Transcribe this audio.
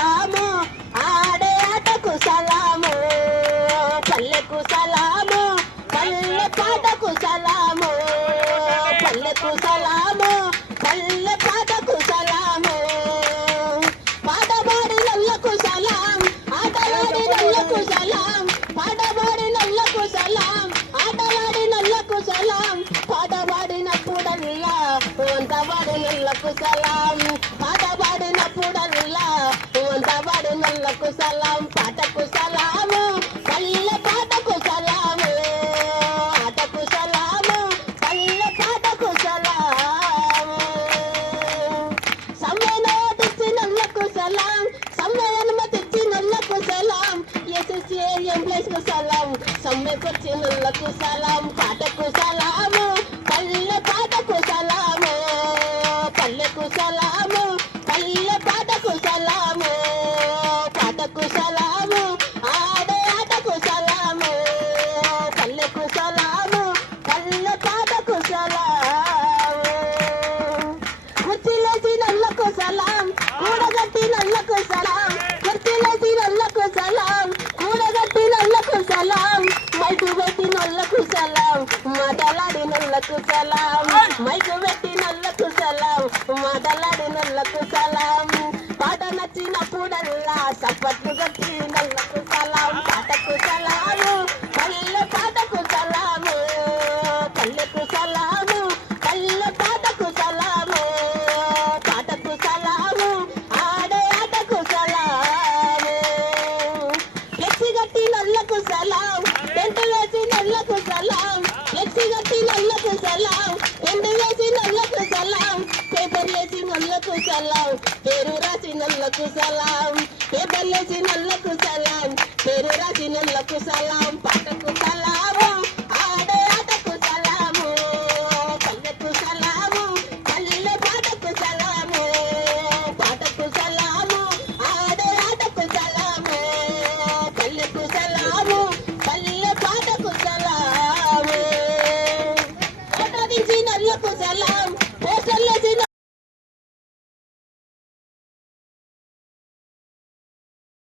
సలాము ఆడే ఆటకు సలాము పల్లెకు సలాము పల్లె పాటకు సలాము పల్లెకు సలాము పల్లె పాటకు సలాము. పాటబాడి నల్లకు సలాం ఆటలాడి నల్లకు సలాం పాటబాడి నల్లకు సలాం ఆటలాడి నల్లకు సలాం పాటబాడినప్పుడల్లా వంటబాడి నల్లకు సలాం పాట వంతవాడి నల్లకు సలాం పాటకు సలాము పల్లె పాటకు సలాము ఆటకు సలాము పల్లె పాటకు సలాము. సమ్మెనోటిచ్చి నల్లకు సలాం సమ్మె అనుమతిచ్చి నల్లకు సలాం ఎస్ఎస్ఏ ఎంప్లాయీస్కు సలాం సమ్మెకొచ్చి నల్లకు సలాం పాటకు పెట్టి నల్లకు సలాం మాటలాడి నల్లకు సలాం. మైకు పెట్టి నల్లకు సలాం మాటలాడి నల్లకు సలాం. గట్టి నల్లకు సలాం టెంట్ వేసి నల్లకు సలాం ఫ్లెక్సీ గట్టి నల్లకు సలాం టెంట్ వేసి నల్లకు సలాం పేపర్ వేసి నల్లకు సలాం పేరు రాసి నల్లకు సలాం పేపర్ వేసి నల్లకు సలాం పేరు రాసి నల్లకు సలాం పాటకు సలాము